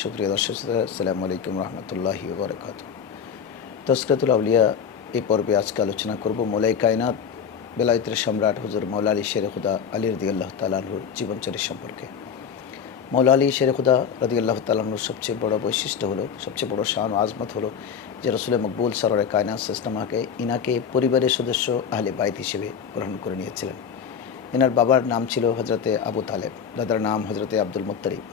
সুপ্রিয় দর্শক, আসসালামু আলাইকুম রহমতুল্লাহি বরকাত তসকাতুল আউলিয়া, এই পর্বে আজকে আলোচনা করব মোলাই কায়নাত, বেলায়তের সম্রাট হুজুর মৌলা আলী শের খুদা আলী রদি আল্লাহ তালাহুর জীবনচরিত সম্পর্কে। মৌলা আলী শের খুদা রদি আল্লাহ তালাহুর সবচেয়ে বড় বৈশিষ্ট্য হলো, সবচেয়ে বড় শান ও আজমত হলো যে রসুল মকবুল সররে কায়নাত সিস্টেমাকে ইনাকে পরিবারের সদস্য আহলে বাইত হিসেবে গ্রহণ করে নিয়েছিলেন। এনার বাবার নাম ছিল হজরতে আবু তালেব, দাদার নাম হজরতে আব্দুল মুত্তারিব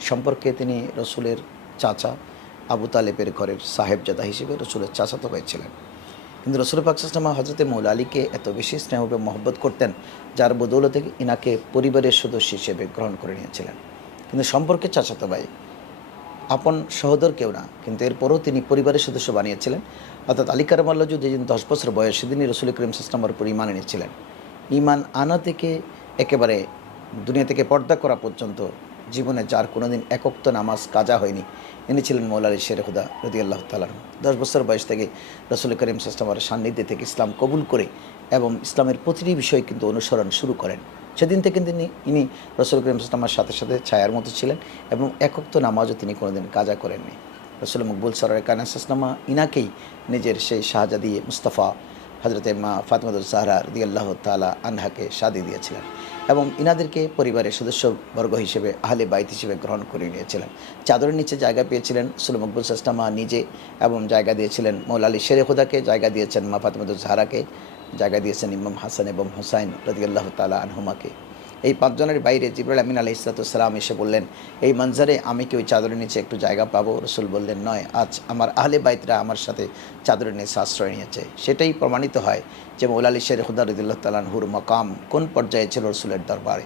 সম্পর্কে তিনি রসুলের চাচা আবু তালেবের ঘরের সাহেবজাদা হিসেবে রসুলের চাচাতো ভাই ছিলেন কিন্তু রসুল পাকসামা হজরতে মৌলা আলীকে এত বেশি স্নেহ এবং মহব্বত করতেন, যার বদৌলতে ইনাকে পরিবারের সদস্য হিসেবে গ্রহণ করে নিয়েছিলেন। কিন্তু সম্পর্কে চাচাতো ভাই, আপন সহোদর কেউ না, কিন্তু এরপরও তিনি পরিবারের সদস্য বানিয়েছিলেন। অর্থাৎ আলী কারমাল্লাজু যেদিন দশ বছর বয়স সেদিনই রসুল করিম সাস্তামার উপর ইমান এনেছিলেন। ইমান আনা থেকে একেবারে দুনিয়া থেকে পর্দা করা পর্যন্ত জীবনে যার কোনোদিন একক্ত নামাজ কাজা হয়নি। ইনি ছিলেন মৌলালী শের খুদা রদি আল্লাহ তালাহ দশ বছর বয়স থেকে রসুল করিম সাস্তামার সান্নিধ্যে থেকে ইসলাম কবুল করে এবং ইসলামের প্রতিটি বিষয় কিন্তু অনুসরণ শুরু করেন। সেদিন থেকে তিনি, ইনি রসুল করিম সাস্তামার সাথে সাথে ছায়ার মতো ছিলেন এবং একক্ত নামাজও তিনি কোনোদিন কাজা করেননি। রসুল মকবুল সরার কানাসাসমা ইনাকেই নিজের সেই শাহজাদি মুস্তফা হজরত মা ফাতমাদুল সাহরা রদি আল্লাহ তালা আনহাকে শাদি দিয়েছিলেন এবং ইনাদেরকে পরিবারের সদস্যবর্গ হিসেবে আহলে বাইত হিসেবে গ্রহণ করে নিয়েছিলেন। চাদরের নিচে জায়গা পেয়েছিলেন রসুল মকবুল সাস্তামা নিজে এবং জায়গা দিয়েছিলেন মৌলালী শেরে খুদাকে, জায়গা দিয়েছেন মা ফাতমাদুল সাহারাকে, জায়গা দিয়েছেন ইমাম হাসান এবং হুসাইন রদি আল্লাহ তালা আনহুমাকে। এই পাঁচজনের বাইরে জিবরুল আমিন আলহ ইসলাতাম এসে বললেন, এই মঞ্জারে আমি কি ওই চাদরের নিচে একটু জায়গা পাবো? রসুল বললেন, নয়, আজ আমার আহলে বাইতরা আমার সাথে চাদরের নিচে আশ্রয় নিয়েছে। সেটাই প্রমাণিত হয় যে মৌলালী শের খুদা রদুল্লাহ তালানহুর মকাম কোন পর্যায়ে ছিল রসুলের দরবারে।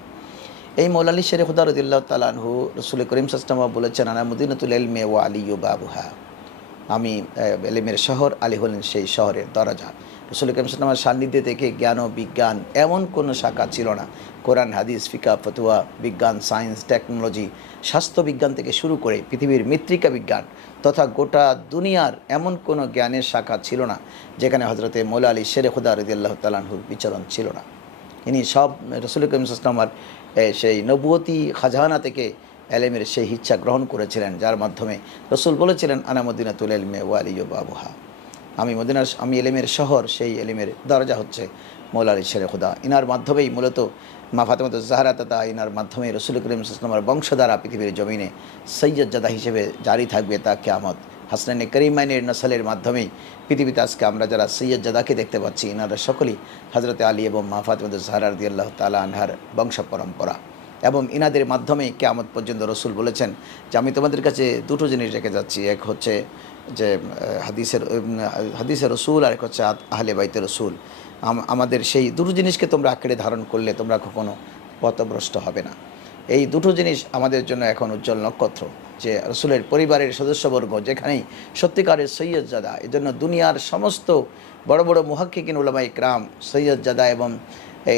এই মৌলালী শের খুদা রদুল্লাহ তালানহু রসুল করিম সাস্তামা বলেছেন, আনা মুদিনতুল এলমে ও আলী বাবুহা। আমি এলিমের শহর, আলী হলেন সেই শহরের দরজা। রসুল করিম সাল্লামের সান্নিধ্যে থেকে জ্ঞান ও বিজ্ঞান এমন কোনো শাখা ছিল না। কোরআন, হাদিস, ফিকা, ফতুয়া, বিজ্ঞান, সায়েন্স, টেকনোলজি, স্বাস্থ্য বিজ্ঞান থেকে শুরু করে পৃথিবীর মৃত্তিকা বিজ্ঞান তথা গোটা দুনিয়ার এমন কোনো জ্ঞানের শাখা ছিল না, যেখানে হজরতে মৌলা আলী শেরে খুদা রদিয়াল্লাহ তালাহুর বিচরণ ছিল না। ইনি সব, রসুল করিম সাল্লামার সেই নবুয়তি খাজানা থেকে এলেমের সেই ইচ্ছা গ্রহণ করেছিলেন, যার মাধ্যমে রসুল বলেছিলেন আনামদিনাতুল এলমে ওয়ালি বাবুহা। আমি মদিনার, আমি এলেমের শহর, সেই এলেমের দরজা হচ্ছে মৌলালী শেরে খুদা। ইনার মাধ্যমেই মূলত মা ফাতেমাত জাহারা তাতা ইনার মাধ্যমে রসুল করিম ইসলামের বংশধারা পৃথিবীর জমিনে সৈয়দ জাদা হিসেবে জারি থাকবে তা কেয়ামত। হাসনানি করিমাইনের নসলের মাধ্যমেই পৃথিবীতে আজকে আমরা যারা সৈয়দ জাদাকে দেখতে পাচ্ছি, ইনারা সকলেই হজরত আলী এবং মা ফাতেমাত জাহারা রদি আল্লাহ তালা আনহার বংশ পরম্পরা এবং ইনাদের মাধ্যমে কেয়ামত পর্যন্ত রসুল বলেছেন যে আমি তোমাদের কাছে দুটো জিনিস রেখে যাচ্ছি। এক হচ্ছে যে হাদিসের হাদিসের রসুল আর এক হচ্ছে আহলে বাইতে রসুল। আমাদের সেই দুটো জিনিসকে তোমরা আঁকড়ে ধারণ করলে তোমরা কখনো পথভ্রষ্ট হবে না। এই দুটো জিনিস আমাদের জন্য এখন উজ্জ্বল নক্ষত্র। যে রসুলের পরিবারের সদস্যবর্গ যেখানেই সত্যিকারের সৈয়দ জাদা এই জন্য দুনিয়ার সমস্ত বড় বড় মুহাক্কিকিন উলামাই ক্রাম সৈয়দ জাদা এবং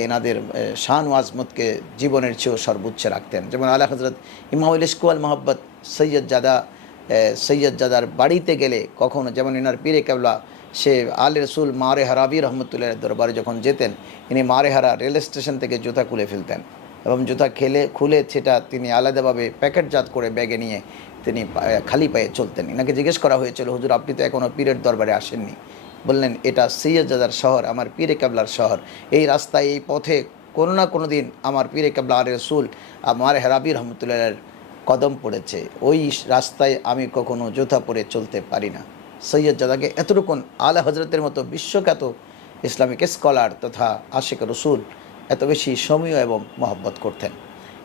এনাদের শান ওয়াজমতকে জীবনের চেয়েও সর্বোচ্চ রাখতেন। যেমন আলা হজরত ইমামুল ইস্কুয়াল জাদা সৈয়দ জাদার বাড়িতে গেলে কখনো, যেমন এনার পীরে কেবলা, সে আল রসুল মারে হারাবি রহমতুল্লাহ দরবারে যখন যেতেন, ইনি মারেহারা রেল স্টেশন থেকে জুতা খুলে ফেলতেন। এবং জুতা খেলে, খুলে সেটা তিনি আলাদাভাবে প্যাকেটজাত করে ব্যাগে নিয়ে তিনি খালি পায়ে চলতেন। এনাকে জিজ্ঞেস করা হয়েছিল, হুজুর, আপনি তো এখনও পীরের দরবারে আসেননি। বললেন, এটা সৈয়দাদার শহর, আমার পীরে কাবলার শহর। এই রাস্তায়, এই পথে কোনো না কোনো দিন আমার পীরে কাবলা আর রসুল, আমার হেরাবি রহমতুল্লাহের কদম পড়েছে। ওই রাস্তায় আমি কখনো জুতা পরে চলতে পারি না। সৈয়দ জাদাকে এতটুকুন আলা হজরতের মতো বিশ্বখ্যাত ইসলামিক স্কলার তথা আশেক রসুল এত বেশি সমীয় এবং মহব্বত করতেন।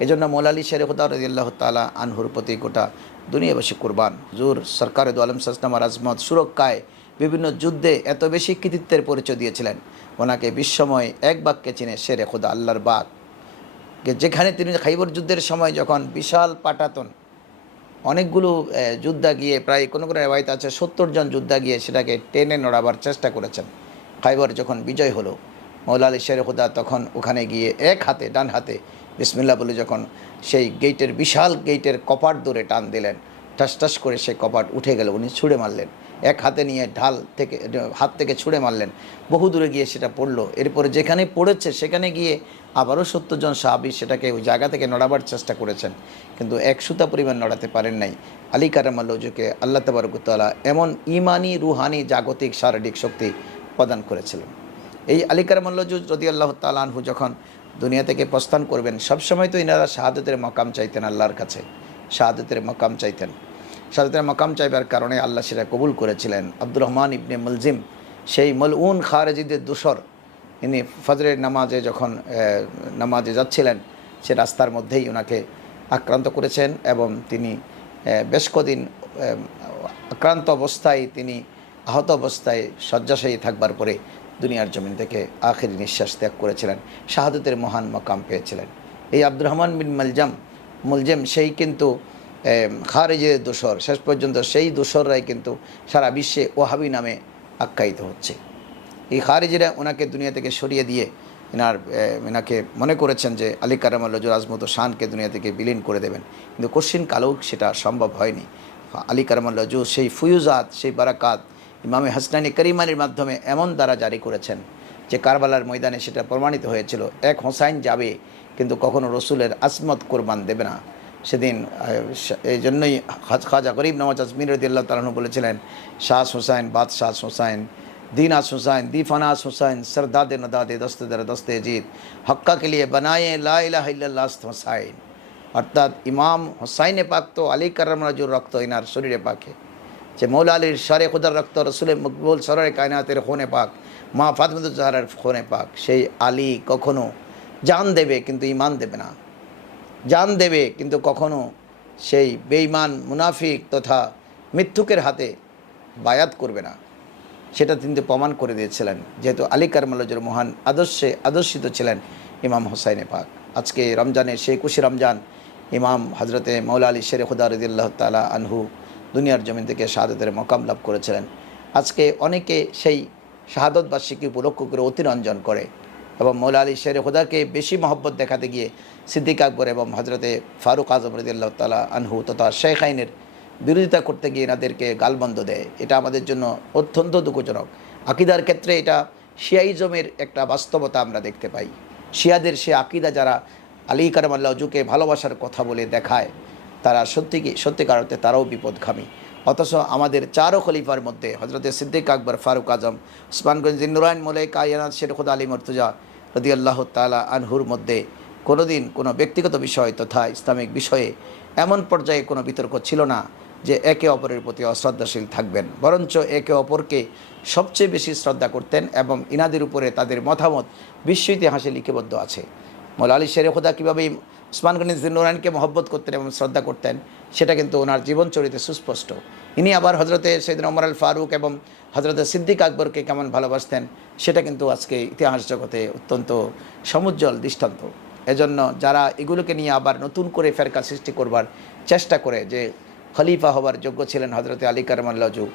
এজন্য মৌলালী শের খুদা রদিয়াল্লাহ তালা আনহুর প্রতি গোটা দুনিয়াবাসী কোরবান। জুর সরকার দু আলম সাসনামার আজমত সুরক্ষায় বিভিন্ন যুদ্ধে এত বেশি কৃতিত্বের পরিচয় দিয়েছিলেন। ওনাকে বিশ্বময় এক বাক্যে চিনে শেরে আল্লাহর বাঘ যেখানে তিনি খাইবর যুদ্ধের সময় যখন বিশাল পাটাতন, অনেকগুলো যোদ্ধা গিয়ে প্রায় কোনো কোনো রেবায়ত আছে সত্তর জন যোদ্ধা গিয়ে সেটাকে টেনে নড়াবার চেষ্টা করেছেন। খাইবর যখন বিজয় হলো মৌলা আলী শের খুদা তখন ওখানে গিয়ে এক হাতে, ডান হাতে বিসমিল্লা বলে যখন সেই গেটের বিশাল গেটের কপাট দূরে টান দিলেন, ঠাস ঠাস করে সে কপাট উঠে গেল, উনি ছুঁড়ে মারলেন। এক হাতে নিয়ে ঢাল থেকে, হাত থেকে ছুঁড়ে মারলেন। বহু দূরে গিয়ে সেটা পড়ল। এরপরে যেখানে পড়েছে সেখানে গিয়ে আবারও সত্তর জন সাহাবি সেটাকে ওই জায়গা থেকে নড়াবার চেষ্টা করেছেন। কিন্তু এক সুতা পরিমাণ নড়াতে পারেন নাই। আলী কারামাল্লজুকে আল্লাহ তবরকুতালা এমন ইমানি, রুহানি, জাগতিক, শারীরিক শক্তি প্রদান করেছিলেন। এই আলী কারামাল্লজু যদি আল্লাহ তালানহু যখন দুনিয়া থেকে প্রস্থান করবেন, সবসময় তো ইনারা শাহাদতের মকাম চাইতেন আল্লাহর কাছে। শাহাদতের মকাম চাইতেন। শাহাদতের মকাম চাইবার কারণে আল্লাহ সেটা কবুল করেছিলেন। আব্দুর রহমান ইবনে মুলজিম, সেই মলউন খারেজিদের দোসর, ইনি ফজরের নামাজে যখন নামাজে যাচ্ছিলেন, সে রাস্তার মধ্যেই ওনাকে আক্রান্ত করেছেন এবং তিনি বেশ কদিন আক্রান্ত অবস্থায় তিনি আহত অবস্থায় শয্যাশায়ী থাকবার পরে দুনিয়ার জমিন থেকে আখেরি নিঃশ্বাস ত্যাগ করেছিলেন, শাহাদতের মহান মকাম পেয়েছিলেন। এই আব্দুর রহমান বিন মালজাম, মুলজেম সেই কিন্তু খারেজের দোসর, শেষ পর্যন্ত সেই দোসররাই কিন্তু সারা বিশ্বে ওহাবি নামে আখ্যায়িত হচ্ছে। এই খারিজিরা ওনাকে দুনিয়া থেকে সরিয়ে দিয়ে এনার এনাকে মনে করেছেন যে, আলী কারামাল্লজুর আজমত শানকে দুনিয়া থেকে বিলীন করে দেবেন। কিন্তু কোশ্চিন কালেও সেটা সম্ভব হয়নি। আলী কারামাল্লজু সেই ফুয়ুজাত, সেই বারাকাত ইমামে হাসনানি করিমানির মাধ্যমে এমন দ্বারা জারি করেছেন যে কারবালার ময়দানে সেটা প্রমাণিত হয়েছিল। এক হোসাইন যাবে, কিন্তু কখনো রসুলের আসমত কোরবান দেবে না। সেদিন এই জন্যই খাজা গরিব নওয়াজ আজমির রদিল্লা তালাহু বলেছিলেন, শাহ হোসাইন, বাদশাহ হোসাইন দিনাস হুসাইন দিফানাস হুসাইন, সরদাদে নদাদে দস্তে দর দস্তে জিত হক্কা কে লিয়ে বানায়ে লাস্ত হোসাইন। অর্থাৎ ইমাম হোসাইনে পাক তো আলী কারামরাজুর রক্ত, ইনার শরীরে পাকে। যে মৌলা আলীর সারে খুদার রক্ত রসুলে মকবুল সরারে কায়নাতের খোনে পাক, মা ফাতমুদ্দাহারের খোনে পাক, সেই আলী কখনো জান দেবে কিন্তু ইমান দেবে না। জান দেবে কিন্তু কখনো সেই বেঈমান মুনাফিক তথা মিথ্যুকের হাতে বায়াত করবে না। সেটা তিনি প্রমাণ করে দিয়েছিলেন, যেহেতু আলী কারমালজুর মহান আদর্শে আদর্শিত ছিলেন ইমাম হোসাইনে পাক। আজকে রমজানে সেই কুশি রমজান ইমাম হজরতে মৌলা আলী শের খুদা রদিল্লাহ তালা আনহু দুনিয়ার জমিন থেকে শাহাদতের মকাম লাভ করেছিলেন। আজকে অনেকে সেই শাহাদত বার্ষিকী উপলক্ষ করে অতিরঞ্জন করে এবং মৌলা আলী শের খুদাকে বেশি মহব্বত দেখাতে গিয়ে সিদ্দিক আকবর এবং হজরতে ফারুক আজম রদিল্লাহ তালা আনহু তথা শেখ আইনের বিরোধিতা করতে গিয়ে এনাদেরকে গালবন্ধ দেয়। এটা আমাদের জন্য অত্যন্ত দুঃখজনক। আকিদার ক্ষেত্রে এটা শিয়াইজমের একটা বাস্তবতা আমরা দেখতে পাই। শিয়াদের সে আকিদা যারা আলী কারমাল্লাহ জুকে ভালোবাসার কথা বলে দেখায় তারা সত্যি কি সত্যিকার অর্থে তারাও বিপদগামী। অথচ আমাদের চারো খলিফার মধ্যে হজরতে সিদ্দিক আকবর, ফারুক আজম উসমানগঞ্জ নুরায়ন মোলাই কায়নাত শেরখুদ আলী মর্তুজা রদি আল্লাহ তালা আনহুর মধ্যে কোনোদিন কোনো ব্যক্তিগত বিষয় তথা ইসলামিক বিষয়ে এমন পর্যায়ে কোনো বিতর্ক ছিল না যে একে অপরের প্রতি অশ্রদ্ধাশীল থাকবেন। বরঞ্চ একে অপরকে সবচেয়ে বেশি শ্রদ্ধা করতেন এবং ইনাদের উপরে তাদের মতামত বিশ্ব ইতিহাসে লিখিবদ্ধ আছে। মৌলা আলী শেরে খোদা কীভাবে উসমান গনি নুরানকে মহব্বত করতেন এবং শ্রদ্ধা করতেন, সেটা কিন্তু ওনার জীবনচরিতে সুস্পষ্ট। ইনি আবার হজরতে সেদিন ওমর আল ফারুক এবং হজরতে সিদ্দিক আকবরকে কেমন ভালোবাসতেন, সেটা কিন্তু আজকে ইতিহাস জগতে অত্যন্ত সমুজ্জ্বল, দৃষ্টান্ত। এজন্য যারা এগুলোকে নিয়ে আবার নতুন করে ফেরকা সৃষ্টি করবার চেষ্টা করে যে খলিফা হবার যোগ্য ছিলেন হজরতে আলী কারমাল্লাজু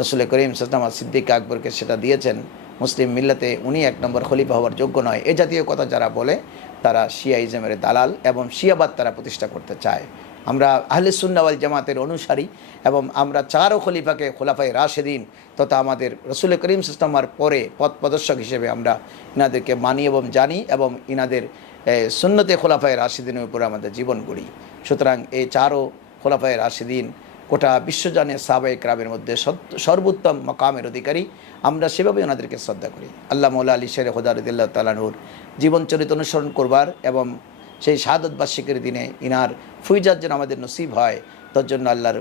রসুল করিম সাল্লাম সিদ্দিক আকবরকে সেটা দিয়েছেন। মুসলিম মিল্লাতে উনি এক নম্বর খলিফা হওয়ার যোগ্য নয়। এ জাতীয় কথা যারা বলে তারা শিয়া শিয়াইজমের দালাল এবং শিয়াবাদ তারা প্রতিষ্ঠা করতে চায়। আমরা আহলে সুন্নাওয়াল জামাতের অনুসারী এবং আমরা চারও খলিফাকে খোলাফাই রাশেদিন তথা আমাদের রসুল করিম সিস্টামার পরে পথ প্রদর্শক হিসেবে আমরা ইনাদেরকে মানি এবং জানি এবং ইনাদের সুন্নতে খোলাফাই রাশেদিনের উপরে আমাদের জীবন গড়ি। সুতরাং এই চারও খোলাফায় রাশিদিন গোটা বিশ্বজানে সাবেক রাবের মধ্যে সর্বোত্তম মকামের অধিকারী। আমরা সেভাবে ওনাদেরকে শ্রদ্ধা করি। আল্লাহ মৌলা আলী শের হদারদুল্লাহ তালানুর জীবনচরিত অনুসরণ করবার এবং সেই শাহাদত বার্ষিকের দিনে ইনার ফুইজার যেন আমাদের নসিব হয়, তার জন্য আল্লাহর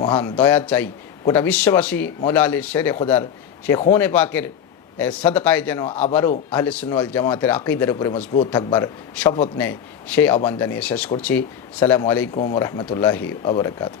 মহান দয়া চাই। গোটা বিশ্ববাসী মৌলা আলী শের খোদার সে খোনে পাকের সদকায় যেন আবারও আহলে সুন্নাল জামাতের আকিদের উপরে মজবুত থাকবার শপথ নেয়, সেই আহ্বান জানিয়ে শেষ করছি। সালামু আলাইকুম রহমতুল্লাহি আবরকাত